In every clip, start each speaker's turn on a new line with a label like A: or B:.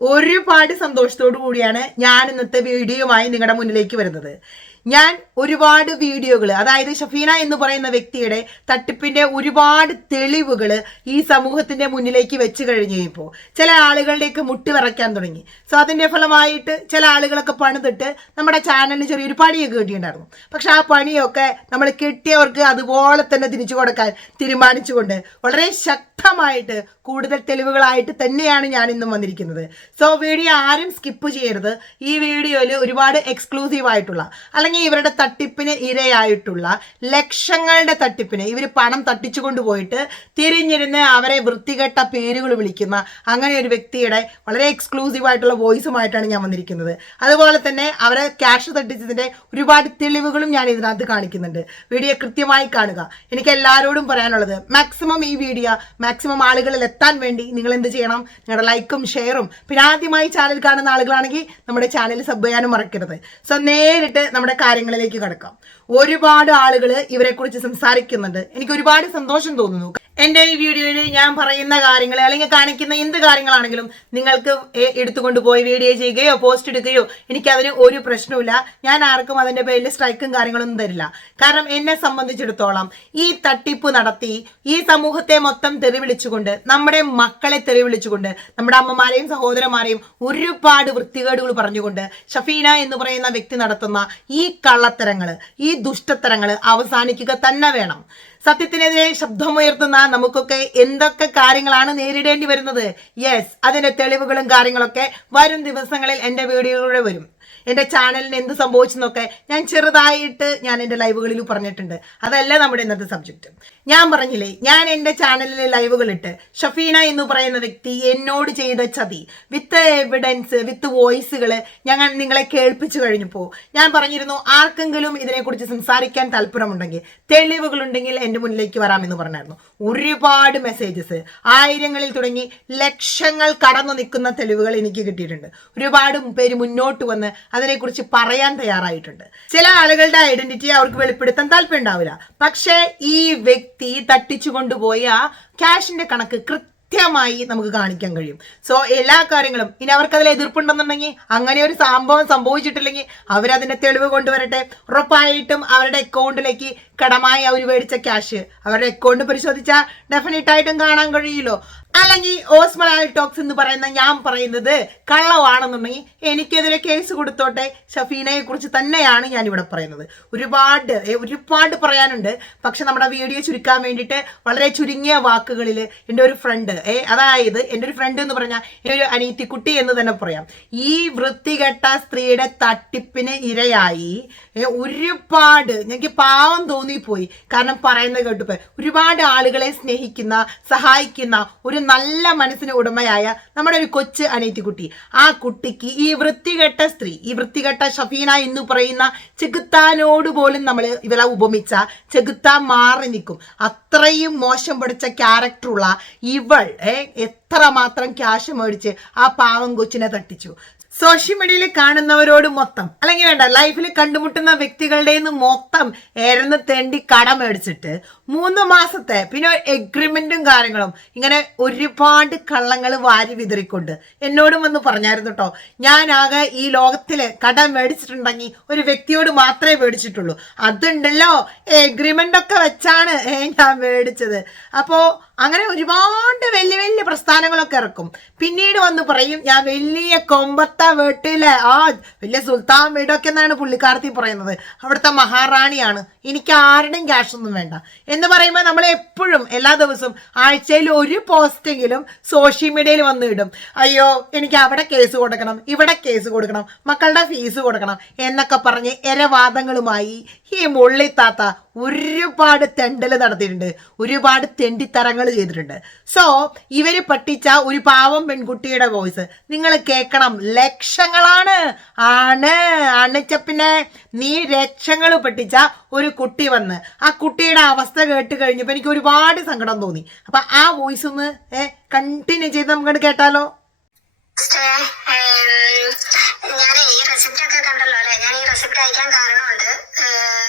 A: ഒരുപാട് സന്തോഷത്തോടു കൂടിയാണ് ഞാൻ ഇന്നത്തെ വീഡിയോയുമായി നിങ്ങളുടെ മുന്നിലേക്ക് വരുന്നത്. ഞാൻ ഒരുപാട് വീഡിയോകൾ അതായത് ഷഫീന എന്ന് പറയുന്ന വ്യക്തിയുടെ തട്ടിപ്പിന്റെ ഒരുപാട് തെളിവുകൾ ഈ സമൂഹത്തിന്റെ മുന്നിലേക്ക് വെച്ച് കഴിഞ്ഞപ്പോൾ ചില ആളുകളുടെയൊക്കെ മുട്ടി വിറയ്ക്കാൻ തുടങ്ങി. സോ അതിന്റെ ഫലമായിട്ട് ചില ആളുകളൊക്കെ പണിതിട്ട് നമ്മുടെ ചാനലിന് ചെറിയൊരു പണിയൊക്കെ കിട്ടിയിട്ടുണ്ടായിരുന്നു. പക്ഷെ ആ പണിയൊക്കെ നമ്മൾ കിട്ടിയവർക്ക് അതുപോലെ തന്നെ തിരിച്ചു കൊടുക്കാൻ തീരുമാനിച്ചുകൊണ്ട് വളരെ ശക്തമായിട്ട് കൂടുതൽ തെളിവുകളായിട്ട് തന്നെയാണ് ഞാൻ ഇന്നും വന്നിരിക്കുന്നത്. സോ വീഡിയോ ആരും സ്കിപ്പ് ചെയ്യരുത്. ഈ വീഡിയോയിൽ ഒരുപാട് എക്സ്ക്ലൂസീവ് ആയിട്ടുള്ള അല്ലെങ്കിൽ ഇവരുടെ തട്ടിപ്പിന് ഇരയായിട്ടുള്ള ലക്ഷങ്ങളുടെ തട്ടിപ്പിന് ഇവർ പണം തട്ടിച്ചു കൊണ്ടുപോയിട്ട് തിരിഞ്ഞിരുന്ന് അവരെ വൃത്തികെട്ട പേരുകൾ വിളിക്കുന്ന അങ്ങനെ ഒരു വ്യക്തിയുടെ വളരെ എക്സ്ക്ലൂസീവ് ആയിട്ടുള്ള വോയിസുമായിട്ടാണ് ഞാൻ വന്നിരിക്കുന്നത്. അതുപോലെ തന്നെ അവരെ ക്യാഷ് തട്ടിച്ചതിന്റെ ഒരുപാട് തെളിവുകളും ഞാൻ ഇതിനകത്ത് കാണിക്കുന്നുണ്ട്. വീഡിയോ കൃത്യമായി കാണുക. എനിക്ക് എല്ലാവരോടും പറയാനുള്ളത് മാക്സിമം ഈ വീഡിയോ മാക്സിമം ആളുകളിൽ എത്താൻ വേണ്ടി നിങ്ങൾ എന്ത് ചെയ്യണം? നിങ്ങളുടെ ലൈക്കും ഷെയറും പിന്നെ ആദ്യമായി ചാനൽ കാണുന്ന ആളുകളാണെങ്കിൽ നമ്മുടെ ചാനൽ സബ് ചെയ്യാനും മറക്കരുത്. സോ നേരിട്ട് നമ്മുടെ കാര്യങ്ങളിലേക്ക് കടക്കാം. ഒരുപാട് ആളുകൾ ഇവരെക്കുറിച്ച് സംസാരിക്കുന്നുണ്ട്. എനിക്ക് ഒരുപാട് സന്തോഷം തോന്നുന്നു. എന്റെ ഈ വീഡിയോയിൽ ഞാൻ പറയുന്ന കാര്യങ്ങൾ അല്ലെങ്കിൽ കാണിക്കുന്ന എന്ത് കാര്യങ്ങളാണെങ്കിലും നിങ്ങൾക്ക് എടുത്തുകൊണ്ട് പോയി വീഡിയോ ചെയ്യുകയോ പോസ്റ്റ് എടുക്കുകയോ എനിക്കതിന് ഒരു പ്രശ്നവുമില്ല. ഞാൻ ആർക്കും അതിന്റെ പേരിൽ സ്ട്രൈക്കും കാര്യങ്ങളൊന്നും തരില്ല. കാരണം എന്നെ സംബന്ധിച്ചിടത്തോളം ഈ തട്ടിപ്പ് നടത്തി ഈ സമൂഹത്തെ മൊത്തം തെറിവിളിച്ചുകൊണ്ട് നമ്മുടെ മക്കളെ തെറിവിളിച്ചുകൊണ്ട് നമ്മുടെ അമ്മമാരെയും സഹോദരന്മാരെയും ഒരുപാട് വൃത്തികേടുകൾ പറഞ്ഞുകൊണ്ട് ഷഫീന എന്ന് പറയുന്ന വ്യക്തി നടത്തുന്ന ഈ കള്ളത്തരങ്ങൾ ഈ ദുഷ്ടത്തരങ്ങൾ അവസാനിക്കുക തന്നെ വേണം. സത്യത്തിനെതിരെ ശബ്ദമുയർത്തുന്ന നമുക്കൊക്കെ എന്തൊക്കെ കാര്യങ്ങളാണ് നേരിടേണ്ടി വരുന്നത്? യെസ് അതിന്റെ തെളിവുകളും കാര്യങ്ങളൊക്കെ വരും ദിവസങ്ങളിൽ എന്റെ വീഡിയോയിലൂടെ വരും. എന്റെ ചാനലിന് എന്ത് സംഭവിച്ചെന്നൊക്കെ ഞാൻ ചെറുതായിട്ട് ഞാൻ എന്റെ ലൈവുകളിൽ പറഞ്ഞിട്ടുണ്ട്. അതല്ല നമ്മുടെ ഇന്നത്തെ സബ്ജക്റ്റ് ഞാൻ പറഞ്ഞില്ലേ ഞാൻ എന്റെ ചാനലിലെ ലൈവുകളിട്ട് ഷഫീന എന്ന് പറയുന്ന വ്യക്തി എന്നോട് ചെയ്ത ചതി വിത്ത് എവിഡൻസ് വിത്ത് വോയിസുകൾ ഞങ്ങൾ നിങ്ങളെ കേൾപ്പിച്ചു കഴിഞ്ഞപ്പോൾ ഞാൻ പറഞ്ഞിരുന്നു ആർക്കെങ്കിലും ഇതിനെക്കുറിച്ച് സംസാരിക്കാൻ താല്പര്യമുണ്ടെങ്കിൽ തെളിവുകളുണ്ടെങ്കിൽ എന്റെ മുന്നിലേക്ക് വരാമെന്ന് പറഞ്ഞായിരുന്നു. ഒരുപാട് മെസ്സേജസ് ആയിരങ്ങളിൽ തുടങ്ങി ലക്ഷങ്ങൾ കടന്നു നിൽക്കുന്ന തെളിവുകൾ എനിക്ക് കിട്ടിയിട്ടുണ്ട്. ഒരുപാട് പേര് മുന്നോട്ട് വന്ന് അതിനെക്കുറിച്ച് പറയാൻ തയ്യാറായിട്ടുണ്ട്. ചില ആളുകളുടെ ഐഡന്റിറ്റി അവർക്ക് വെളിപ്പെടുത്താൻ താല്പര്യം ഉണ്ടാവില്ല പക്ഷേ ഈ വ്യക്തി തട്ടിച്ചു കൊണ്ടുപോയ ക്യാഷിന്റെ കണക്ക് കൃത്യമായി നമുക്ക് കാണിക്കാൻ കഴിയും. സോ എല്ലാ കാര്യങ്ങളും ഇനി അവർക്ക് അതിൽ എതിർപ്പുണ്ടെന്നുണ്ടെങ്കിൽ അങ്ങനെ ഒരു സംഭവം സംഭവിച്ചിട്ടില്ലെങ്കിൽ അവരതിന്റെ തെളിവ് കൊണ്ടുവരട്ടെ. ഉറപ്പായിട്ടും അവരുടെ അക്കൗണ്ടിലേക്ക് കടമായി അവർ മേടിച്ച ക്യാഷ് അവരുടെ അക്കൗണ്ട് പരിശോധിച്ചാൽ ഡെഫിനറ്റ് ആയിട്ടും കാണാൻ കഴിയുമല്ലോ അല്ലെങ്കിൽ ഓസ്മലാൽ ടോക്സ് എന്ന് പറയുന്ന ഞാൻ പറയുന്നത് കള്ളമാണെന്നുണ്ടെങ്കിൽ എനിക്കെതിരെ കേസ് കൊടുത്തോട്ടെ ഷഫീനയെ കുറിച്ച് തന്നെയാണ് ഞാൻ ഇവിടെ പറയുന്നത്. ഒരുപാട് ഒരുപാട് പറയാനുണ്ട്. പക്ഷെ നമ്മുടെ വീഡിയോ ചുരുക്കാൻ വേണ്ടിയിട്ട് വളരെ ചുരുങ്ങിയ വാക്കുകളിൽ എന്റെ ഒരു ഫ്രണ്ട് ഏ അതായത് എന്റെ ഒരു ഫ്രണ്ട് എന്ന് പറഞ്ഞാൽ എന്റെ ഒരു അനീത്തിക്കുട്ടി എന്ന് തന്നെ പറയാം. ഈ വൃത്തികെട്ട സ്ത്രീയുടെ തട്ടിപ്പിന് ഇരയായി ഒരുപാട് എനിക്ക് പാവം തോന്നിപ്പോയി. കാരണം പറയുന്നത് കേട്ടപ്പോൾ ഒരുപാട് ആളുകളെ സ്നേഹിക്കുന്ന സഹായിക്കുന്ന ഒരു നല്ല മനസ്സിന് ഉടമയായ നമ്മുടെ ഒരു കൊച്ച് അനീത്തിക്കുട്ടി ആ കുട്ടിക്ക് ഈ വൃത്തികെട്ട സ്ത്രീ ഈ വൃത്തികെട്ട ഷഫീന എന്ന് പറയുന്ന ചെകുത്താനോട് പോലും നമ്മൾ ഇവരെ ഉപമിച്ച ചെകുത്താൻ മാറി നിൽക്കും. അത്രയും മോശം പിടിച്ച ക്യാരക്ടറുള്ള ഇവൾ ഏ, എത്രമാത്രം ക്യാഷ് മേടിച്ച് ആ പാവം കൊച്ചിനെ തട്ടിച്ചു. സോഷ്യൽ മീഡിയയിൽ കാണുന്നവരോട് മൊത്തം അല്ലെങ്കിൽ വേണ്ട ലൈഫിൽ കണ്ടുമുട്ടുന്ന വ്യക്തികളുടെ നിന്ന് മൊത്തം ഏരന്ന് തെണ്ടി കട മേടിച്ചിട്ട് മൂന്ന് മാസത്തെ പിന്നെ എഗ്രിമെന്റും കാര്യങ്ങളും ഇങ്ങനെ ഒരുപാട് കള്ളങ്ങൾ വാരി വിതറിക്കൊണ്ട് എന്നോടും വന്ന് പറഞ്ഞായിരുന്നു കേട്ടോ ഞാനാകെ ഈ ലോകത്തിൽ കടം മേടിച്ചിട്ടുണ്ടെങ്കിൽ ഒരു വ്യക്തിയോട് മാത്രമേ മേടിച്ചിട്ടുള്ളൂ. അതുണ്ടല്ലോ എഗ്രിമെന്റ് ഒക്കെ വെച്ചാണ് ഞാൻ മേടിച്ചത്. അപ്പോ അങ്ങനെ ഒരുപാട് വലിയ വലിയ പ്രസ്ഥാനങ്ങളൊക്കെ ഇറക്കും. പിന്നീട് വന്ന് പറയും ഞാൻ വലിയ കൊമ്പത്ത വീട്ടിലെ? ആ വലിയ സുൽത്താൻ വീടൊക്കെ എന്നാണ് പുള്ളിക്കാരത്തി പറയുന്നത്. അവിടുത്തെ മഹാറാണിയാണ്. എനിക്ക് ആരുടെയും ക്യാഷ് ഒന്നും വേണ്ട. എന്ന് പറയുമ്പോൾ നമ്മൾ എപ്പോഴും എല്ലാ ദിവസവും ആഴ്ചയിൽ ഒരു പോസ്റ്റെങ്കിലും സോഷ്യൽ മീഡിയയിൽ വന്ന് ഇടും. അയ്യോ എനിക്ക് അവിടെ കേസ് കൊടുക്കണം ഇവിടെ കേസ് കൊടുക്കണം മക്കളുടെ ഫീസ് കൊടുക്കണം എന്നൊക്കെ പറഞ്ഞ് എരവാദങ്ങളുമായി ഈ മുള്ളിത്താത്ത ഒരുപാട് തെണ്ടൽ നടത്തിയിട്ടുണ്ട്. ഒരുപാട് തെണ്ടിത്തരങ്ങൾ ചെയ്തിട്ടുണ്ട്. സോ ഇവർ പട്ടിച്ച ഒരു പാവം പെൺകുട്ടിയുടെ വോയിസ് നിങ്ങൾ കേൾക്കണം. ലക്ഷങ്ങളാണ്. ആണ്. അണച്ചപ്പിനെ നീ ലക്ഷങ്ങൾ പട്ടിച്ച ഒരു കുട്ടി വന്ന്. ആ കുട്ടിയുടെ അവസ്ഥ കേട്ട് കഴിഞ്ഞപ്പോൾ എനിക്ക് ഒരുപാട് സങ്കടം തോന്നി. അപ്പം ആ വോയിസ് ഒന്ന് കണ്ടിന്യൂ ചെയ്ത് നമുക്ക് കേട്ടാലോ?
B: ഞാൻ ഈ റെസിപ്റ്റ് ഒക്കെ കണ്ടല്ലോ അല്ലെ? ഞാൻ ഈ റെസിപ്റ്റ് അയക്കാൻ കാരണമുണ്ട്.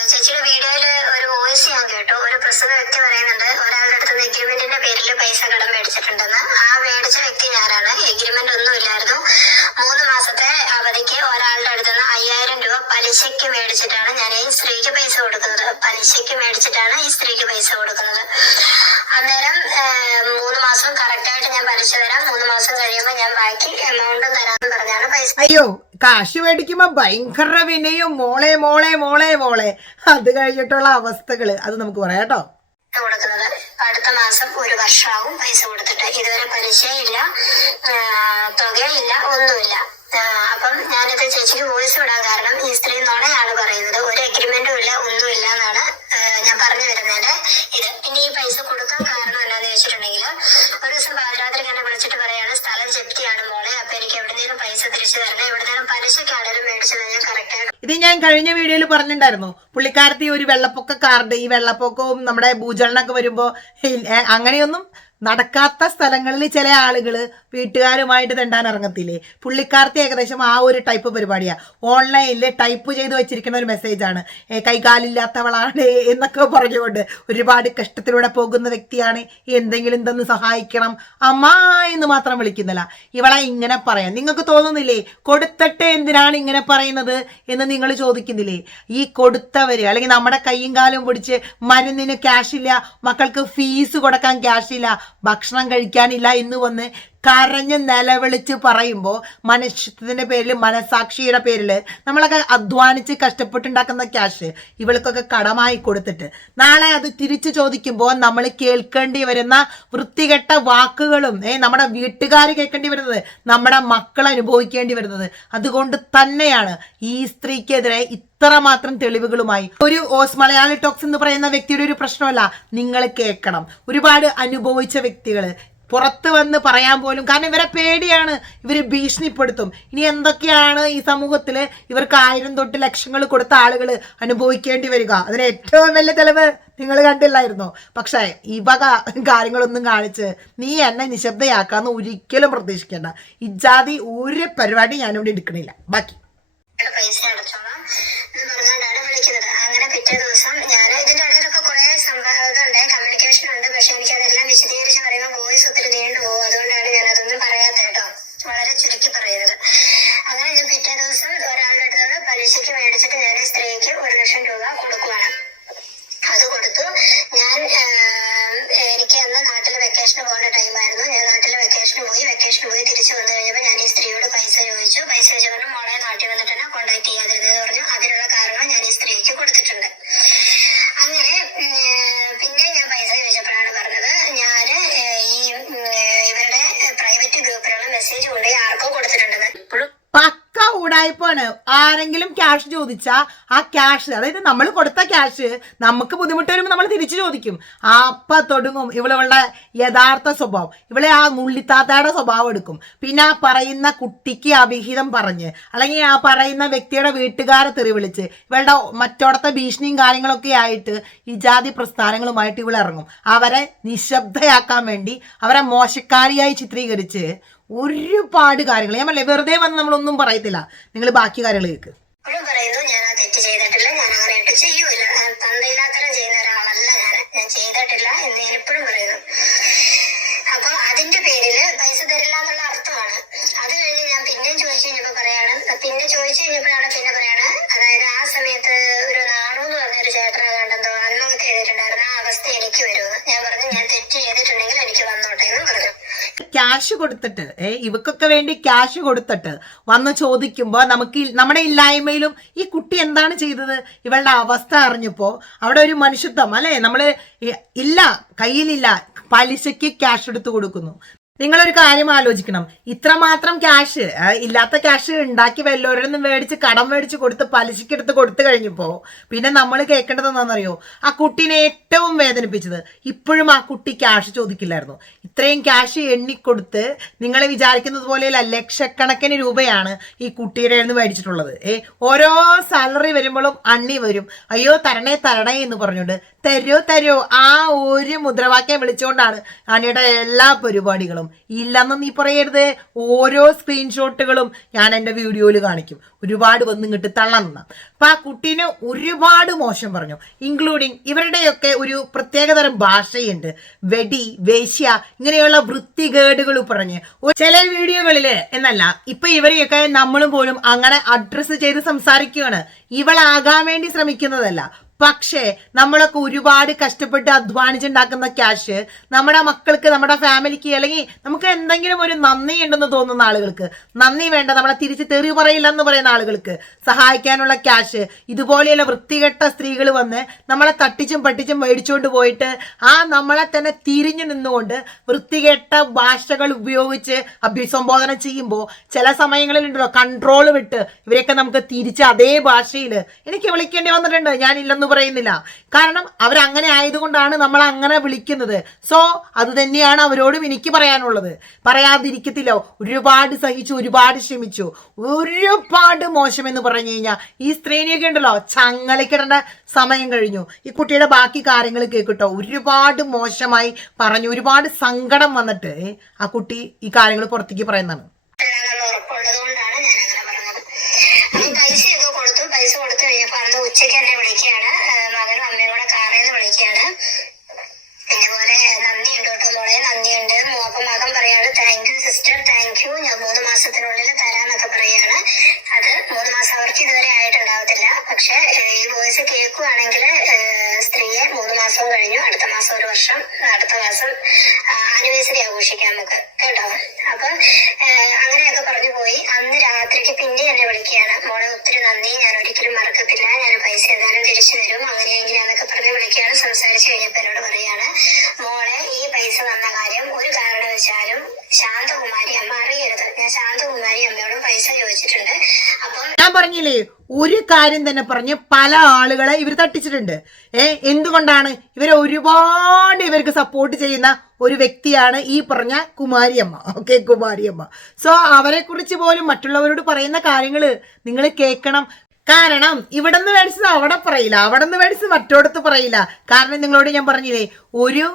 B: ചേച്ചിയുടെ വീഡിയോയിൽ ഒരു വോയിസ് ഞാൻ കേട്ടു. ഒരു പ്രസ്തുത വ്യക്തി പറയുന്നുണ്ട് ഒരാളുടെ അടുത്ത് നിന്ന് എഗ്രിമെന്റിന്റെ പേരിൽ പൈസ കടം മേടിച്ചിട്ടുണ്ടെന്ന്. ആ മേടിച്ച വ്യക്തി ഞാനാണ് എഗ്രിമെന്റ് ഒന്നും ഇല്ലായിരുന്നു. മൂന്ന് മാസത്തെ അവധിക്ക് ഒരാളുടെ അടുത്ത് നിന്ന് അയ്യായിരം രൂപ പലിശയ്ക്ക് മേടിച്ചിട്ടാണ് ഞാൻ ഈ സ്ത്രീക്ക് പൈസ കൊടുക്കുന്നത്. പലിശയ്ക്ക് മേടിച്ചിട്ടാണ് ഈ സ്ത്രീക്ക് പൈസ കൊടുക്കുന്നത്. അന്നേരം മൂന്ന് മാസവും കറക്റ്റായിട്ട് ഞാൻ പലിശ തരാം. എമൗണ്ടും പറഞ്ഞാണ് പൈസ.
A: അയ്യോ കാശ് മേടിക്കുമ്പോ ഭയങ്കര വിനയും. മോളെ മോളെ മോളെ മോളെ. അത് കഴിഞ്ഞിട്ടുള്ള അവസ്ഥകൾ. അത് നമുക്ക് പറയാം കേട്ടോ.
B: കൊടുക്കുന്നത് അടുത്ത മാസം ഒരു വർഷമാവും പൈസ കൊടുത്തിട്ട്. ഇതുവരെ പലിശയില്ല തുകയില്ല ഒന്നുമില്ല. അപ്പം ഞാനിത് ചേച്ചിക്ക് വോയിസ് വിടാൻ കാരണം ഈ സ്ത്രീ നുണയാണ് പറയുന്നത്. ഒരു അഗ്രിമെന്റും ഇല്ല ഒന്നുമില്ല എന്നാണ് ഞാൻ പറഞ്ഞു വരുന്നതിന്റെ ഇത് പിന്നെ ഈ പൈസ കൊടുക്കാൻ ചോദിച്ചിട്ടുണ്ടെങ്കിൽ ഒരു ദിവസം പാതിരാത്രി എന്നെ വിളിച്ചിട്ട് പറയാണ് സ്ഥലം മോളെ. അപ്പൊ പൈസ
A: ഇത് ഞാൻ കഴിഞ്ഞ വീഡിയോയിൽ പറഞ്ഞിട്ടുണ്ടായിരുന്നു. പുള്ളിക്കാരത്തി ഒരു വെള്ളപ്പൊക്ക കാർഡ് ഈ വെള്ളപ്പൊക്കവും നമ്മുടെ ഭൂചലനമൊക്കെ വരുമ്പോ അങ്ങനെയൊന്നും നടക്കാത്ത സ്ഥലങ്ങളിൽ ചില ആളുകൾ വീട്ടുകാരുമായിട്ട് തെണ്ടാൻ ഇറങ്ങത്തില്ലേ? പുള്ളിക്കാർത്തി ഏകദേശം ആ ഒരു ടൈപ്പ് പരിപാടിയാണ് ഓൺലൈനിൽ ടൈപ്പ് ചെയ്ത് വെച്ചിരിക്കുന്ന ഒരു മെസ്സേജാണ് കൈകാലില്ലാത്തവളാണ് എന്നൊക്കെ പറഞ്ഞുകൊണ്ട് ഒരുപാട് കഷ്ടത്തിലൂടെ പോകുന്ന വ്യക്തിയാണ്. എന്തെങ്കിലും തന്ന് സഹായിക്കണം. അമ്മ എന്ന് മാത്രം വിളിക്കുന്നില്ല. ഇവളെ ഇങ്ങനെ പറയാം. നിങ്ങൾക്ക് തോന്നുന്നില്ലേ കൊടുത്തിട്ട് എന്തിനാണ് ഇങ്ങനെ പറയുന്നത് എന്ന് നിങ്ങൾ ചോദിക്കുന്നില്ലേ? ഈ കൊടുത്തവർ അല്ലെങ്കിൽ നമ്മുടെ കൈയും കാലും പിടിച്ച് മരുന്നിന് ക്യാഷ് ഇല്ല മക്കൾക്ക് ഫീസ് കൊടുക്കാൻ ക്യാഷ് ഇല്ല ഭക്ഷണം കഴിക്കാനില്ല എന്ന് വന്ന് കരഞ്ഞ് നിലവിളിച്ച് പറയുമ്പോൾ മനുഷ്യത്തിന്റെ പേരിൽ മനസാക്ഷിയുടെ പേരിൽ നമ്മളൊക്കെ അധ്വാനിച്ച് കഷ്ടപ്പെട്ടുണ്ടാക്കുന്ന ക്യാഷ് ഇവൾക്കൊക്കെ കടമായി കൊടുത്തിട്ട്. നാളെ അത് തിരിച്ചു ചോദിക്കുമ്പോൾ നമ്മൾ കേൾക്കേണ്ടി വരുന്ന വൃത്തികെട്ട വാക്കുകളും ഏ നമ്മുടെ വീട്ടുകാർ കേൾക്കേണ്ടി വരുന്നത് നമ്മുടെ മക്കൾ അനുഭവിക്കേണ്ടി വരുന്നത്. അതുകൊണ്ട് തന്നെയാണ് ഈ സ്ത്രീക്കെതിരെ ഇത്രമാത്രം തെളിവുകളുമായി. ഒരു ഓസ് മലയാളി ടോക്സ് എന്ന് പറയുന്ന വ്യക്തിയുടെ ഒരു പ്രശ്നമല്ല നിങ്ങൾ കേൾക്കണം. ഒരുപാട് അനുഭവിച്ച വ്യക്തികൾ പുറത്ത് വന്ന് പറയാൻ പോലും കാരണം ഇവരെ പേടിയാണ്. ഇവർ ഭീഷണിപ്പെടുത്തും. ഇനി എന്തൊക്കെയാണ് ഈ സമൂഹത്തിൽ ഇവർക്ക് ആയിരം തൊട്ട് ലക്ഷങ്ങൾ കൊടുത്ത ആളുകൾ അനുഭവിക്കേണ്ടി വരിക? അതിന് ഏറ്റവും വലിയ തെളിവ് നിങ്ങൾ കണ്ടില്ലായിരുന്നോ? പക്ഷേ വക കാര്യങ്ങളൊന്നും കാണിച്ച് നീ എന്നെ നിശബ്ദയാക്കാന്ന് ഒരിക്കലും പ്രതീക്ഷിക്കേണ്ട. ഇജാതി ഒരു പരിപാടി ഞാനിവിടെ എടുക്കണില്ല. ബാക്കി.
B: പൈസ അടച്ചോളാം അങ്ങനെ പിറ്റേ ദിവസം ഞാൻ
A: ഉടായ്പാണ് ആരെങ്കിലും ക്യാഷ് ചോദിച്ചാൽ ആ ക്യാഷ് അതായത് നമ്മൾ കൊടുത്ത ക്യാഷ് നമുക്ക് ബുദ്ധിമുട്ട് വരുമ്പോൾ നമ്മൾ തിരിച്ചു ചോദിക്കും. അപ്പ തൊടുങ്ങും. ഇവളവളുടെ യഥാർത്ഥ സ്വഭാവം. ഇവളെ ആ നുള്ളിത്താത്തയുടെ സ്വഭാവം എടുക്കും. പിന്നെ ആ പറയുന്ന കുട്ടിക്ക് അഭിഹിതം പറഞ്ഞ് അല്ലെങ്കിൽ ആ പറയുന്ന വ്യക്തിയുടെ വീട്ടുകാരെ തെറി വിളിച്ച് ഇവളുടെ മറ്റോടത്തെ ഭീഷണിയും കാര്യങ്ങളൊക്കെ ആയിട്ട് ഈ ജാതി പ്രസ്ഥാനങ്ങളുമായിട്ട് ഇവളിറങ്ങും അവരെ നിശബ്ദയാക്കാൻ വേണ്ടി അവരെ മോശക്കാരിയായി ചിത്രീകരിച്ച് ഒരുപാട് കാര്യങ്ങൾ ഞാൻ പറഞ്ഞില്ലേ വെറുതെ വന്ന് നമ്മളൊന്നും പറയത്തില്ല. നിങ്ങൾ ബാക്കി കാര്യങ്ങൾ കേൾക്ക്
B: ചെയ്തിട്ടില്ല ഞാൻ എപ്പോഴും പറയുന്നു. അതിന്റെ പേരിൽ അർത്ഥമാണ്. ഞാൻ ചോദിച്ചു പിന്നെ ചോദിച്ചു കഴിഞ്ഞപ്പോഴാണ് പിന്നെ പറയാണ് അതായത് ആ സമയത്ത് ഒരു നാണു
A: ക്യാഷ് കൊടുത്തിട്ട് ഏ ഇവക്കൊക്കെ വേണ്ടി ക്യാഷ് കൊടുത്തിട്ട് വന്ന് ചോദിക്കുമ്പോൾ നമുക്ക് നമ്മുടെ ഇല്ലായ്മയിലും ഈ കുട്ടി എന്താണ് ചെയ്തത്? ഇവളുടെ അവസ്ഥ അറിഞ്ഞപ്പോൾ അവിടെ ഒരു മനുഷ്യത്വം അല്ലേ? നമ്മൾ ഇല്ല കയ്യിലില്ല പലിശയ്ക്ക് ക്യാഷ് എടുത്ത് കൊടുക്കുന്നു. നിങ്ങളൊരു കാര്യം ആലോചിക്കണം. ഇത്രമാത്രം ക്യാഷ് ഇല്ലാത്ത ക്യാഷ് ഉണ്ടാക്കി വല്ലവരിൽ നിന്ന് മേടിച്ച് കടം മേടിച്ച് കൊടുത്ത് പലിശക്കെടുത്ത് കൊടുത്തു കഴിഞ്ഞപ്പോൾ പിന്നെ നമ്മൾ കേൾക്കേണ്ടത് എന്താണെന്നറിയോ? ആ കുട്ടീനെ ഏറ്റവും വേദനിപ്പിച്ചത് ഇപ്പോഴും ആ കുട്ടി ക്യാഷ് ചോദിക്കില്ലായിരുന്നു. ഇത്രയും ക്യാഷ് എണ്ണിക്കൊടുത്ത് നിങ്ങൾ വിചാരിക്കുന്നത് പോലെയല്ല ലക്ഷക്കണക്കിന് രൂപയാണ് ഈ കുട്ടിയുടെ നിന്ന് മേടിച്ചിട്ടുള്ളത്. ഏ ഓരോ സാലറി വരുമ്പോഴും അണ്ണി വരും. അയ്യോ തരണേ തരണേ എന്ന് പറഞ്ഞുകൊണ്ട് തരോ തരോ ആ ഒരു മുദ്രാവാക്യം വിളിച്ചുകൊണ്ടാണ് അണിയുടെ എല്ലാ പരിപാടികളും പറയുമ്പോഴും ഇല്ലെന്ന് നീ പറയരുത്. ഓരോ സ്ക്രീൻഷോട്ടുകളും ഞാൻ എന്റെ വീഡിയോയിൽ കാണിക്കും. ഒരുപാട് വന്ന് ഇങ്ങോട്ട് തള്ളന്ന അപ്പൊ ആ കുട്ടീനെ ഒരുപാട് മോശം പറഞ്ഞു. ഇൻക്ലൂഡിങ് ഇവരുടെയൊക്കെ ഒരു പ്രത്യേകതരം ഭാഷയുണ്ട്. വെടി വേശ്യ ഇങ്ങനെയുള്ള വൃത്തികേടുകൾ പറഞ്ഞ്. ചില വീഡിയോകളിൽ എന്നല്ല ഇപ്പൊ ഇവരെയൊക്കെ നമ്മളും പോലും അങ്ങനെ അഡ്രസ്സ് ചെയ്ത് സംസാരിക്കുകയാണ്. ഇവളാകാൻ വേണ്ടി ശ്രമിക്കുന്നതല്ല. പക്ഷേ നമ്മളൊക്കെ ഒരുപാട് കഷ്ടപ്പെട്ട് അധ്വാനിച്ചുണ്ടാക്കുന്ന ക്യാഷ് നമ്മുടെ മക്കൾക്ക് നമ്മുടെ ഫാമിലിക്ക് അല്ലെങ്കിൽ നമുക്ക് എന്തെങ്കിലും ഒരു നന്ദി ഉണ്ടെന്ന് തോന്നുന്ന ആളുകൾക്ക് നന്ദി വേണ്ട നമ്മളെ തിരിച്ച് തെറി പറയില്ല എന്ന് പറയുന്ന ആളുകൾക്ക് സഹായിക്കാനുള്ള ക്യാഷ് ഇതുപോലെയുള്ള വൃത്തികെട്ട സ്ത്രീകൾ വന്ന് നമ്മളെ തട്ടിച്ചും പട്ടിച്ചും മേടിച്ചുകൊണ്ട് പോയിട്ട് ആ നമ്മളെ തന്നെ തിരിഞ്ഞു നിന്നുകൊണ്ട് വൃത്തികെട്ട ഭാഷകൾ ഉപയോഗിച്ച് അഭിസംബോധന ചെയ്യുമ്പോൾ ചില സമയങ്ങളിൽ സമയങ്ങളിലുണ്ടല്ലോ കൺട്രോൾ വിട്ട് ഇവരെയൊക്കെ നമുക്ക് തിരിച്ച് അതേ ഭാഷയിൽ എനിക്ക് വിളിക്കേണ്ടി വന്നിട്ടുണ്ട് ഞാൻ ഇല്ലെന്ന് പറയുന്നില്ല. കാരണം അവരങ്ങനെ ആയതുകൊണ്ടാണ് നമ്മൾ അങ്ങനെ വിളിക്കുന്നത്. സോ അത് തന്നെയാണ് അവരോടും എനിക്ക് പറയാനുള്ളത്. പറയാതിരിക്കത്തില്ല. ഒരുപാട് സഹിച്ചു ഒരുപാട് ക്ഷമിച്ചു. ഒരുപാട് മോശം എന്ന് പറഞ്ഞു കഴിഞ്ഞാൽ ഈ സ്ത്രീനെയൊക്കെ ഉണ്ടല്ലോ ചങ്ങലക്കിടേണ്ട സമയം കഴിഞ്ഞു. ഈ കുട്ടിയുടെ ബാക്കി കാര്യങ്ങൾ കേൾക്കട്ടോ. ഒരുപാട് മോശമായി പറഞ്ഞു ഒരുപാട് സങ്കടം വന്നിട്ട് ആ കുട്ടി ഈ കാര്യങ്ങൾ പുറത്തേക്ക് പറയുന്നതാണ്.
B: ഉച്ചയ്ക്ക് എന്നെ കൊണ്ടാണ് ഞാൻ അങ്ങനെ പറഞ്ഞത് അപ്പൊ പൈസയൊക്കെ കൊടുത്തു പൈസ കൊടുത്തു കഴിഞ്ഞപ്പോ അന്ന് ഉച്ചയ്ക്ക് എന്നെ വിളിക്കുകയാണ് ഏഹ് മകനും അമ്മയും കൂടെ കാറിൽ നിന്ന് വിളിക്കുകയാണ് ഇതുപോലെ നന്ദിയുണ്ട് കേട്ടോ മോളെ നന്ദിയുണ്ട്. മോ- അപ്പൊ മകൻ പറയാണ് thank you sister thank you ഞാൻ മൂന്ന് മാസത്തിനുള്ളിൽ തരാന്നൊക്കെ പറയാണ്. അത് മൂന്ന് മാസം അവർക്ക് ഇതുവരെ ആയിട്ടുണ്ടാവത്തില്ല. പക്ഷെ ഈ വോയിസ് കേൾക്കുവാണെങ്കിൽ സ്ത്രീയെ മൂന്ന് മാസം കഴിഞ്ഞു. അടുത്ത മാസം ഒരു വർഷം അടുത്ത മാസം ആനിവേഴ്സറി ആഘോഷിക്കാം നമുക്ക്. കേട്ടോ? അപ്പൊ അങ്ങനെയൊക്കെ പറഞ്ഞു പോയി. അന്ന് രാത്രിക്ക് പിന്നെ എന്നെ വിളിക്കുകയാണ്. മോളെ ഒത്തിരി നന്ദി. ഞാൻ ഒരിക്കലും മറക്കത്തില്ല. ഞാൻ പൈസ എന്തായാലും തിരിച്ചു തരും. അങ്ങനെയെങ്കിലും അതൊക്കെ പറഞ്ഞ് വിളിക്കുകയാണ്. സംസാരിച്ചു കഴിഞ്ഞപ്പോ എന്നോട് പറയാണ്
A: പറഞ്ഞില്ലേ? ഒരു കാര്യം തന്നെ പറഞ്ഞ് പല ആളുകളെ ഇവർ തട്ടിച്ചിട്ടുണ്ട്. ഏ എന്തുകൊണ്ടാണ്? ഇവരെ ഒരുപാട് ഇവർക്ക് സപ്പോർട്ട് ചെയ്യുന്ന ഒരു വ്യക്തിയാണ് ഈ പറഞ്ഞ കുമാരിയമ്മ ഓക്കെ കുമാരിയമ്മ സോ അവരെ കുറിച്ച് പോലും മറ്റുള്ളവരോട് പറയുന്ന കാര്യങ്ങൾ നിങ്ങൾ കേൾക്കണം. കാരണം ഇവിടെ നിന്ന് മേടിച്ചത് അവിടെ പറയില്ല. അവിടെ നിന്ന് മേടിച്ചത് മറ്റോടത്ത് പറയില്ല. കാരണം നിങ്ങളോട് ഞാൻ പറഞ്ഞില്ലേ ഒരു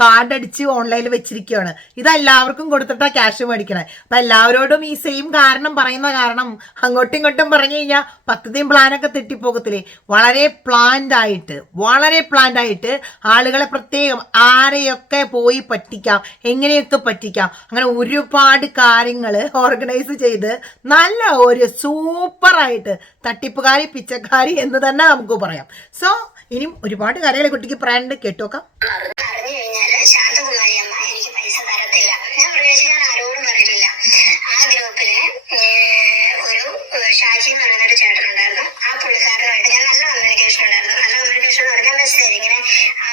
A: കാർഡ് അടിച്ച് ഓൺലൈനിൽ വെച്ചിരിക്കുകയാണ് ഇത് എല്ലാവർക്കും കൊടുത്തിട്ടാ ക്യാഷ് മേടിക്കണേ. അപ്പൊ എല്ലാവരോടും ഈ സെയിം കാരണം പറയുന്ന കാരണം അങ്ങോട്ടും ഇങ്ങോട്ടും പറഞ്ഞു കഴിഞ്ഞാൽ പദ്ധതിയും പ്ലാനൊക്കെ തെറ്റിപ്പോകത്തില്ലേ? വളരെ പ്ലാൻഡ് ആയിട്ട് വളരെ പ്ലാൻഡ് ആയിട്ട് ആളുകളെ പ്രത്യേകം ആരെയൊക്കെ പോയി പറ്റിക്കാം എങ്ങനെയൊക്കെ പറ്റിക്കാം അങ്ങനെ ഒരുപാട് കാര്യങ്ങൾ ഓർഗനൈസ് ചെയ്ത് നല്ല ഒരു സൂപ്പറായിട്ട് തട്ടിപ്പുകാരി പിച്ചക്കാരി എന്ന് തന്നെ നമുക്ക് പറയാം. സോ ഇനിയും ഒരുപാട് കാര്യങ്ങളെ കുട്ടിക്ക് പറയാനുണ്ട്. കേട്ടോക്കാം.
B: ഷാജി എന്ന് പറയുന്ന ഒരു ചേട്ടനുണ്ടായിരുന്നു ആ പുള്ളിക്കാരനുമായിട്ട് ഞാൻ നല്ല കമ്മ്യൂണിക്കേഷൻ ഉണ്ടായിരുന്നു നല്ല കമ്മ്യൂണിക്കേഷൻ എന്ന് പറഞ്ഞാൽ മെസ്സേജ് ഇങ്ങനെ ആ,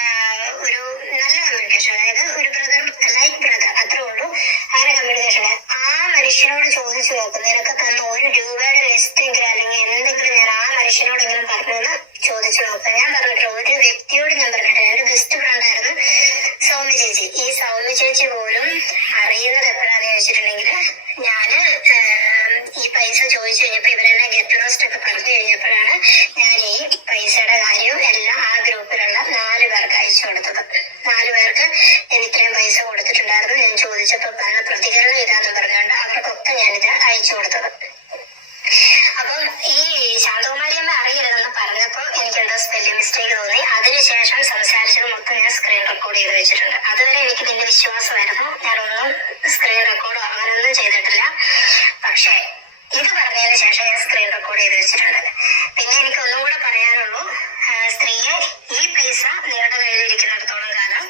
B: ഒരു നല്ല കമ്മ്യൂണിക്കേഷൻ അതായത് ഒരു ബ്രദർ ലൈക്ക് ബ്രദർ അത്രേ ഉള്ളൂ അങ്ങനെ കമ്മ്യൂണിക്കേഷൻ ആ മനുഷ്യനോട് ചോദിച്ചു നോക്കും നിനക്ക് തന്ന ഒരു രൂപയുടെ ലിസ്റ്റ് എങ്കിലും അല്ലെങ്കിൽ എന്തെങ്കിലും ഞാൻ ആ മനുഷ്യനോടെങ്കിലും പറഞ്ഞെന്ന് ചോദിച്ചു നോക്കാം ഞാൻ പറഞ്ഞിട്ടില്ല ഒരു വ്യക്തിയോട് ഞാൻ പറഞ്ഞിട്ടില്ല എന്റെ ബെസ്റ്റ് ഫ്രണ്ട് ആയിരുന്നു സൗമ്യ ചേച്ചി ഈ സൗമ്യ ചേച്ചി പോലും അറിയുന്നത് എപ്പോഴാന്ന് ചോദിച്ചിട്ടുണ്ടെങ്കിൽ ഞാൻ ഏം, ഈ പൈസ കഴിഞ്ഞപ്പോ ഇവരെന്നെ ഗെറ്റ് ഒക്കെ പറഞ്ഞു കഴിഞ്ഞപ്പോഴാണ് ഞാൻ ഈ പൈസയുടെ കാര്യവും എല്ലാം ആ ഗ്രൂപ്പിലുള്ള നാല് പേർക്ക് അയച്ചു കൊടുത്തത് നാല് പേർക്ക് ഞാൻ ഇത്രയും പൈസ കൊടുത്തിട്ടുണ്ടായിരുന്നു ഞാൻ ചോദിച്ചപ്പോ വന്ന പ്രതികരണം ഇതാന്ന് പറഞ്ഞുകൊണ്ട് അവർക്കൊക്കെ ഞാനിത് അയച്ചു കൊടുത്തത് അപ്പം ഈ ശാന്തകുമാരി അമ്മ അറിയരുതെന്ന് പറഞ്ഞപ്പോ എനിക്ക് എന്തോ സ്പെല്ലിംഗ് മിസ്റ്റേക്ക് തോന്നി അതിനുശേഷം സംസാരിച്ചത് മൊത്തം ഞാൻ സ്ക്രീൻ റെക്കോർഡ് ചെയ്ത് വെച്ചിട്ടുണ്ട് അതുവരെ എനിക്ക് പിന്നെ വിശ്വാസമായിരുന്നു ഞാനൊന്നും സ്ക്രീൻ റെക്കോർഡോ അങ്ങനെയൊന്നും ചെയ്തിട്ടില്ല പക്ഷേ ഇത് പറഞ്ഞതിന് ശേഷം ഞാൻ സ്ക്രീൻ റെക്കോർഡ് ചെയ്ത് വെച്ചിട്ടുണ്ട് പിന്നെ എനിക്ക് ഒന്നും കൂടെ പറയാനുള്ളൂ സ്ത്രീയെ ഈ പൈസ നിങ്ങളുടെ കയ്യിലിരിക്കുന്നിടത്തോളം കാലം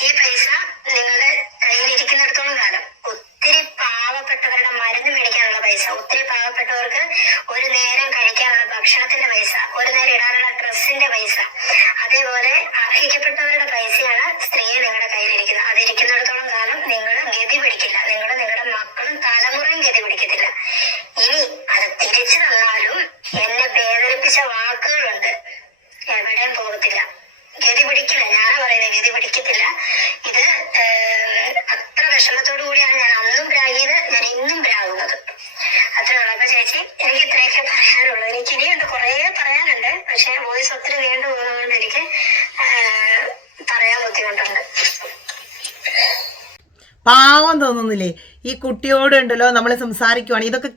B: ഈ പൈസ നിങ്ങളുടെ കയ്യിലിരിക്കുന്നിടത്തോളം കാലം ഒത്തിരി പാവപ്പെട്ടവരുടെ മരുന്ന് മേടിക്കാനുള്ള പൈസ ഒത്തിരി പാവപ്പെട്ടവർക്ക് ഒരു നേരം കഴിക്കാനുള്ള ഭക്ഷണത്തിന്റെ പൈസ ഒരു നേരം ഇടാനുള്ള ഡ്രസ്സിന്റെ പൈസ അതേപോലെ അർഹിക്കപ്പെട്ടവരുടെ ഗതി പിടിക്കത്തില്ല. ഇനി അത് തിരിച്ചു തന്നാലും എന്നെ വേദനിപ്പിച്ച വാക്കുകളുണ്ട്. എവിടെയും പോകത്തില്ല. ഗതി പിടിക്കില്ല. ഞാനാ പറയുന്നത് ഗതി പിടിക്കത്തില്ല. ഇത് അത്ര വിഷമത്തോടു കൂടിയാണ് ഞാൻ അന്നും പ്രാഗിയത് ഞാൻ ഇന്നും പ്രാകുന്നത്. അത്രേ ചേച്ചി എനിക്ക് ഇത്രയൊക്കെ പറയാനുള്ളൂ. എനിക്ക് ഇനിയുണ്ട് കുറെ പറയാനുണ്ട്. പക്ഷെ വോയിസ് ഒത്തിരി നീണ്ടു പോകുന്നതുകൊണ്ട് എനിക്ക് പറയാൻ ബുദ്ധിമുട്ടുണ്ട്.
A: പാ പാവം തോന്നുന്നില്ലേ? ഈ കുട്ടിയോടുണ്ടല്ലോ നമ്മൾ സംസാരിക്കുവാണെങ്കിൽ ഇതൊക്കെ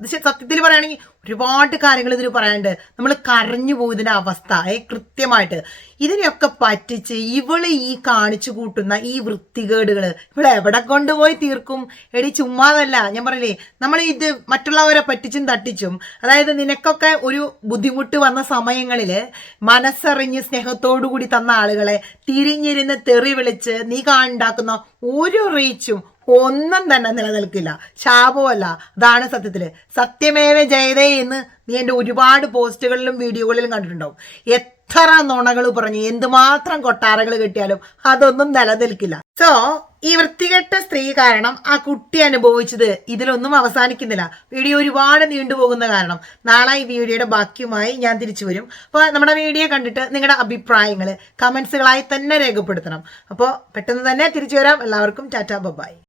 A: ഇത് സത്യത്തിൽ പറയുകയാണെങ്കിൽ ഒരുപാട് കാര്യങ്ങൾ ഇതിന് പറയാനുണ്ട്. നമ്മൾ കരഞ്ഞു പോയതിന്റെ അവസ്ഥ ഏ കൃത്യമായിട്ട്. ഇതിനെയൊക്കെ പറ്റിച്ച് ഇവൾ ഈ കാണിച്ചു കൂട്ടുന്ന ഈ വൃത്തികേടുകൾ ഇവളെ എവിടെ കൊണ്ടുപോയി തീർക്കും? എടി ചുമ്മാതല്ല. ഞാൻ പറയില്ലേ നമ്മൾ ഇത് മറ്റുള്ളവരെ പറ്റിച്ചും തട്ടിച്ചും അതായത് നിനക്കൊക്കെ ഒരു ബുദ്ധിമുട്ട് വന്ന സമയങ്ങളിൽ മനസ്സറിഞ്ഞ് സ്നേഹത്തോടു കൂടി തന്ന ആളുകളെ തിരിഞ്ഞിരുന്ന് തെറി വിളിച്ച് നീ കാണുണ്ടാക്കുന്ന ഓരോ റീച്ചും ഒന്നും തന്നെ നിലനിൽക്കില്ല. ശാപമല്ല. അതാണ് സത്യത്തിൽ സത്യമേവ ജയതേ എന്ന് നീ എന്റെ ഒരുപാട് പോസ്റ്റുകളിലും വീഡിയോകളിലും കണ്ടിട്ടുണ്ടാവും. എത്ര നുണകൾ പറഞ്ഞ് എന്തുമാത്രം കൊട്ടാരകൾ കിട്ടിയാലും അതൊന്നും നിലനിൽക്കില്ല. സോ ഈ വൃത്തികെട്ട സ്ത്രീ കാരണം ആ കുട്ടി അനുഭവിച്ചത് ഇതിലൊന്നും അവസാനിക്കുന്നില്ല. വീഡിയോ ഒരുപാട് നീണ്ടുപോകുന്ന കാരണം. നാളെ ഈ വീഡിയോയുടെ ബാക്കിയുമായി ഞാൻ തിരിച്ചു വരും. അപ്പോൾ നമ്മുടെ വീഡിയോ കണ്ടിട്ട് നിങ്ങളുടെ അഭിപ്രായങ്ങൾ കമൻസുകളായി തന്നെ രേഖപ്പെടുത്തണം. അപ്പോൾ പെട്ടെന്ന് തന്നെ തിരിച്ചു വരാം. എല്ലാവർക്കും ടാറ്റാ ബബായ്